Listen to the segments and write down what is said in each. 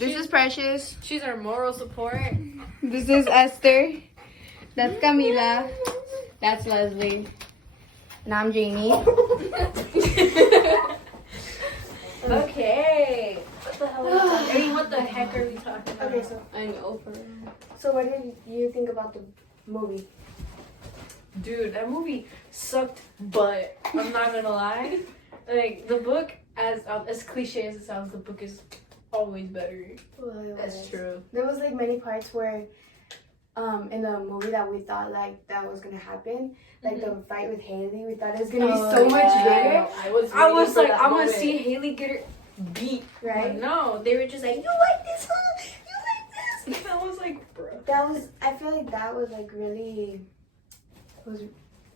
This is Precious. She's our moral support. This is Esther. That's Camila. That's Leslie. And I'm Jamie. Okay. What the hell are we talking? I mean, what the heck are we talking about? Okay, so I'm over. so what did you think about the movie? Dude, that movie sucked butt. I'm not gonna lie. Like, the book, as cliche as it sounds, the book is always better. Well, it That's was. true. There was like many parts where, in the movie that we thought like that was gonna happen, like the fight with Haley. We thought it was gonna be so much bigger, I was like, I'm gonna see Haley get her beat. right? But no, they were just like, you like this, huh? You like this? And I was like, bro. I feel like that was like really.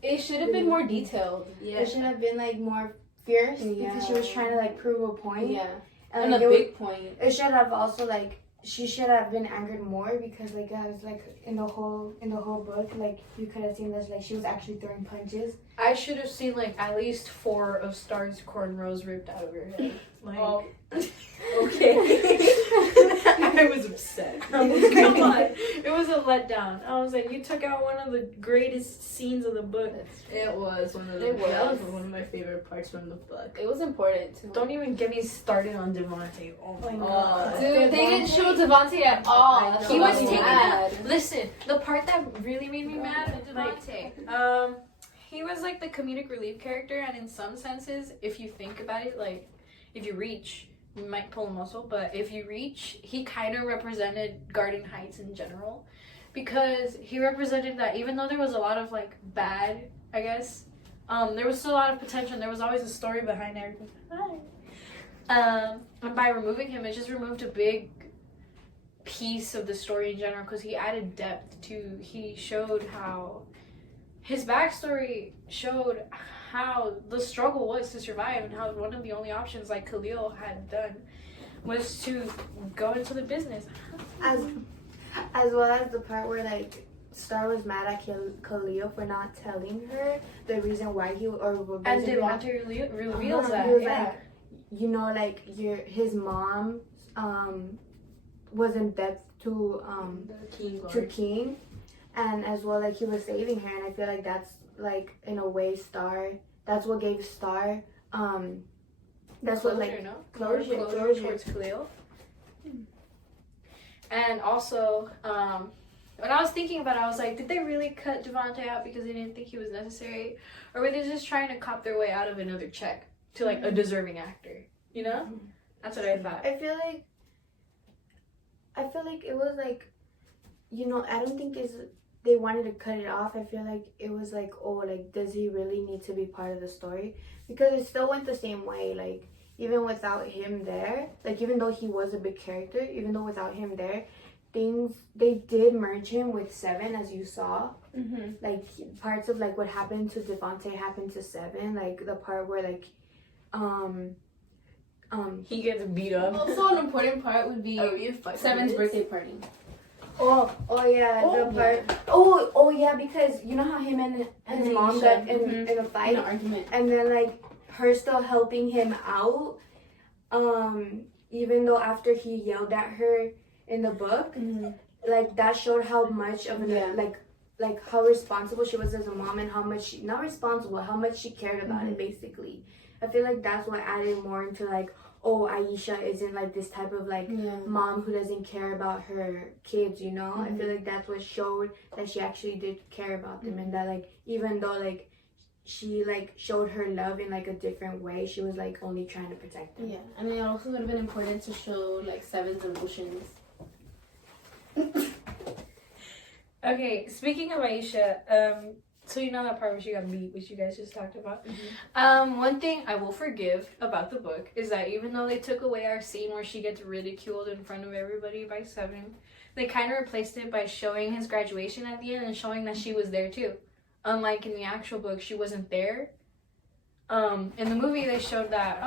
It should have been more detailed. It should have been like more fierce Yeah. because she was trying to like prove a point. Yeah. And And like, a it big point. It should have also like she should have been angered more because like I was like in the whole book like you could have seen this like she was actually throwing punches. I should have seen like at least 4 of Star's cornrows ripped out of her head. Like, okay. I was upset. Come on. It was a letdown. I was like, you took out one of the greatest scenes of the book. It was one of It that was. was one of my favorite parts from the book. It was important too. Don't even get me started on Devontae. Oh my god. Dude, they didn't show Devontae at all. He was taking mad. Listen, the part that really made me mad, like, he was like the comedic relief character, and in some senses, if you think about it, like, if you reach, you might pull a muscle, but if you reach, he kind of represented Garden Heights in general, because he represented that even though there was a lot of like bad, I guess, there was still a lot of potential, and there was always a story behind everything. And by removing him, it just removed a big piece of the story in general, because he added depth to, he showed how his backstory showed how the struggle was to survive, and how one of the only options, like Khalil had done, was to go into the business. As well as the part where like Star was mad at Khalil for not telling her the reason why he And Devontae reveals that. He was Yeah. like, you know, like his mom was in debt to King, and as well like he was saving her, and I feel like that's like in a way Star. That's what gave Star. That's closure, what like no? closure towards Khalil. And also, when I was thinking about it, I was like, did they really cut Devontae out because they didn't think he was necessary, or were they just trying to cop their way out of another check to like a deserving actor? You know, that's what I thought. I feel like it was like, you know, I don't think they wanted to cut it off. I feel like it was like, oh, like, does he really need to be part of the story? Because it still went the same way. Like, even without him there, like, even though he was a big character, even though without him there, they did merge him with Seven, as you saw. Mm-hmm. Like, parts of, like, what happened to Devontae happened to Seven. Like, the part where, like, He gets beat up. Also, an important part would be Seven's birthday party. Oh yeah, the part. Oh yeah, because you know how him and his mom got in a fight, In an argument. and then like her still helping him out, even though after he yelled at her in the book, like that showed how much of an like how responsible she was as a mom, and how much not responsible, how much she cared about it. Basically, I feel like that's what added more into like, oh, Aisha isn't like this type of like mom who doesn't care about her kids, you know? I feel like that's what showed that she actually did care about them, and that like even though like she like showed her love in like a different way, she was like only trying to protect them. Yeah, and it also would have been important to show like Seven's emotions. Okay, speaking of Aisha, so you know that part where she got beat, which you guys just talked about. One thing I will forgive about the book is that even though they took away our scene where she gets ridiculed in front of everybody by Seven, they kind of replaced it by showing his graduation at the end and showing that she was there too. Unlike in the actual book, she wasn't there. In the movie, they showed that,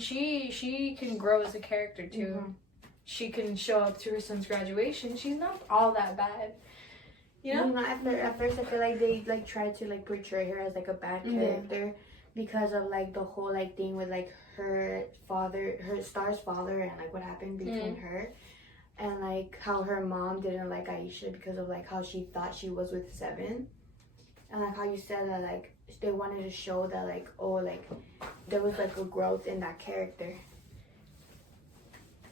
she can grow as a character too. She can show up to her son's graduation. She's not all that bad. You know? At first I feel like they like tried to like portray her as like a bad character, because of like the whole like thing with like her father, her Star's father, and like what happened between her, and like how her mom didn't like Aisha because of like how she thought she was with Seven, and like how you said that like they wanted to show that like, oh, like there was like a growth in that character.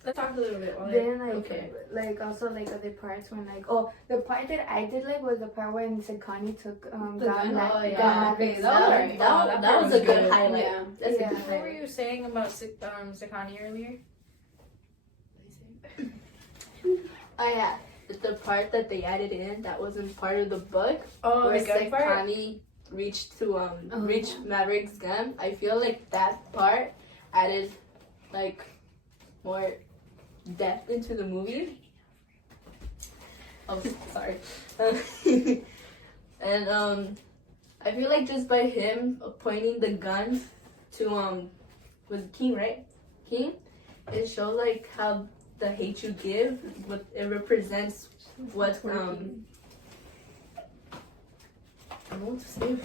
Let's talk a little bit. Then like also like other parts when like, oh, the part that I did like was the part when Sakani took got Maverick's gun. That was a good highlight. Yeah. That's Yeah. a good What were highlight. you saying about Sakani earlier? Oh yeah, the part that they added in that wasn't part of the book, Oh, where the gun part? Sakani reached to reach Maverick's gun. I feel like that part added like more depth into the movie. Oh, sorry. And I feel like just by him pointing the gun to was it King, right? King, it shows like how the hate you give, what it represents, what I don't know what to say.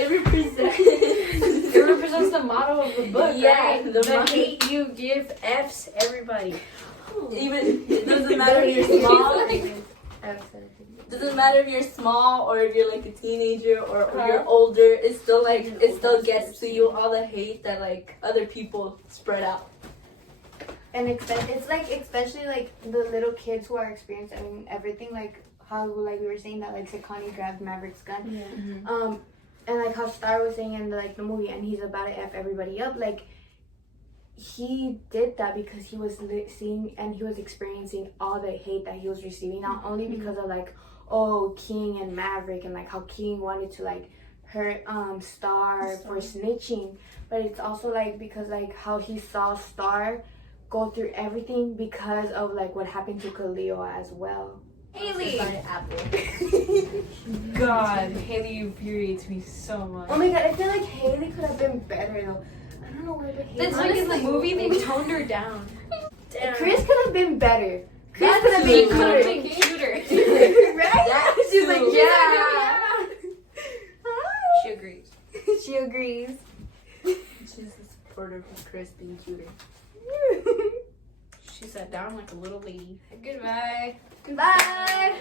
It represents. It represents the motto of the book, Yeah, right? the The motto. hate you give F's everybody. Even it doesn't matter if you're small. Doesn't matter if you're small or if you're like a teenager or you're older. It's still like it still gets to you, all the hate that like other people spread out. And it's like especially like the little kids who are experiencing everything, like how like we were saying that like Sakani grabbed Maverick's gun, and like how Star was saying in the movie, and he's about to f everybody up. Like he did that because he was seeing and he was experiencing all the hate that he was receiving, not only because of like, oh, King and Maverick, and like how King wanted to like hurt Star for snitching, but it's also like because like how he saw Star go through everything because of like what happened to Khalil as well. Haley! Apple. God, Haley infuriates me so much. Oh my god, I feel like Haley could have been better though. I don't know where the Haley. That's like in the movie they toned her down. Damn. Chris could have been better. Chris That could have She been could have cuter. been cuter. Right? That She's like, too. yeah. She agrees. She agrees. She's a supporter of Chris being cuter. She sat down like a little lady. Goodbye. Bye.